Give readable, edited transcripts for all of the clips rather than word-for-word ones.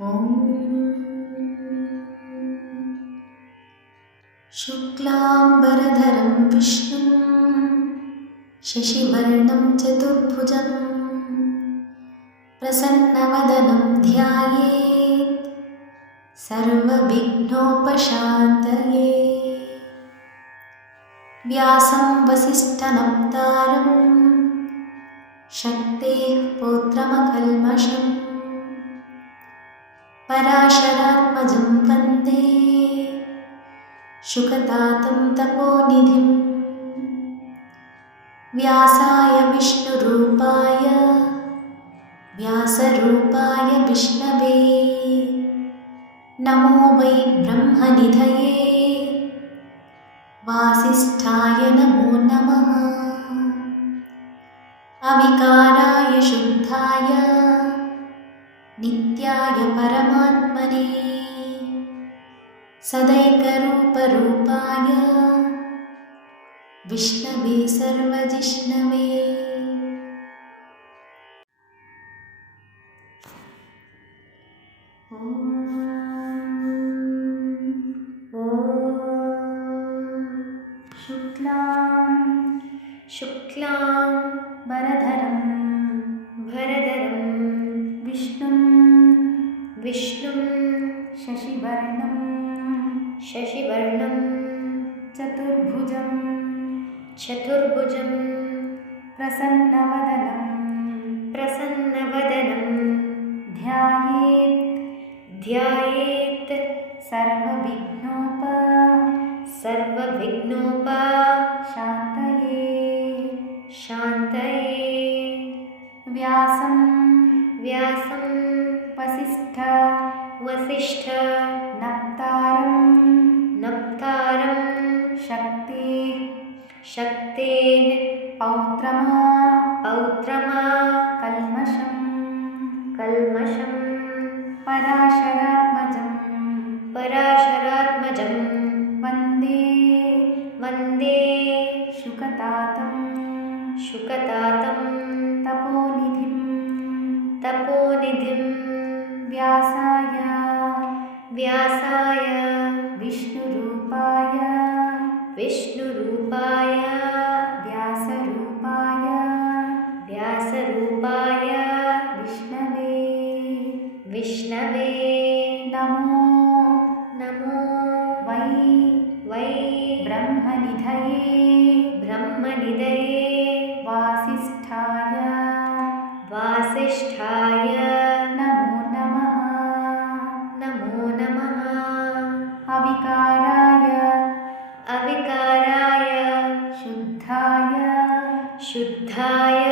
ॐ शुक्लाम्बरधरं विष्णुं शशिवर्णं चतुर्भुजं प्रसन्नवदनं ध्यायेत् सर्वविघ्नोपशान्तये। व्यासं वसिष्ठनप्तारं शक्तेः पौत्रमकल्मषं पराशरात्मजं वन्दे शुकतातं तपोनिधिं। व्यासाय विष्णुरूपाय व्यासरूपाय विष्णवे नमो वै ब्रह्मनिधये वासिष्ठाय नमो नमः। अविकाराय शुद्धाय नित्याय परमात्मने सदैकरूपरूपाय विष्णवे सर्वजिष्णवे। ॐ शुक्लां वरदरं विष्णुं शशिवर्णं चतुर्भुजं प्रसन्नवदनं ध्यायेत् सर्वविघ्नोपशान्तये। व्यासं वसिष्ठनप्तारं शक्तेः पौत्रमकल्मषं पराशरात्मजं वन्दे शुकतातं तपोनिधिं। व्यासाय विष्णुरूपाय व्यासरूपाय विष्णवे नमो वै ब्रह्मनिधये वासिष्ठाय नमो नमः। अविकाराय शुद्धाय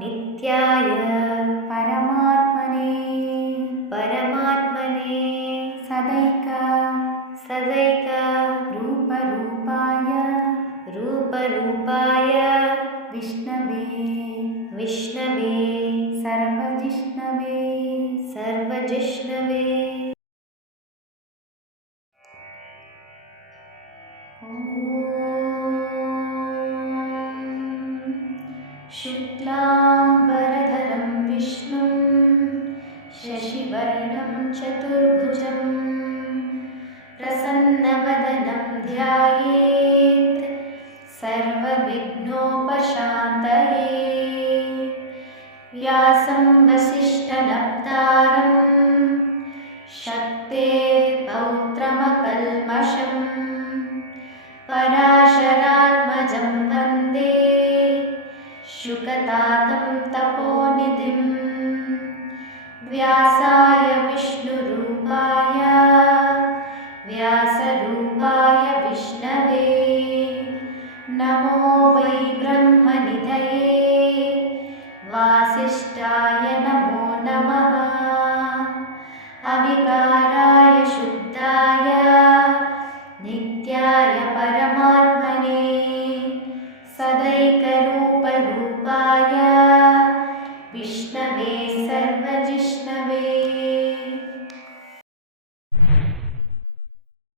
नित्याय परमात्मने सदैक रूपरूपाय विष्णवे सर्वजिष्णवे। शुक्लाम्बरधरं विष्णुं शशिवर्णं चतुर्भुजं प्रसन्नवदनं ध्यायेत् सर्वविघ्नोपशान्तये। व्यासं वसिष्ठनप्तारं शक्तेः पौत्रमकल्मषं पराशरात्मजं वन्दे शुकतातं तपोनिधिं। व्यासाय विष्णुरूपाय व्यासरूपाय विष्णवे नमो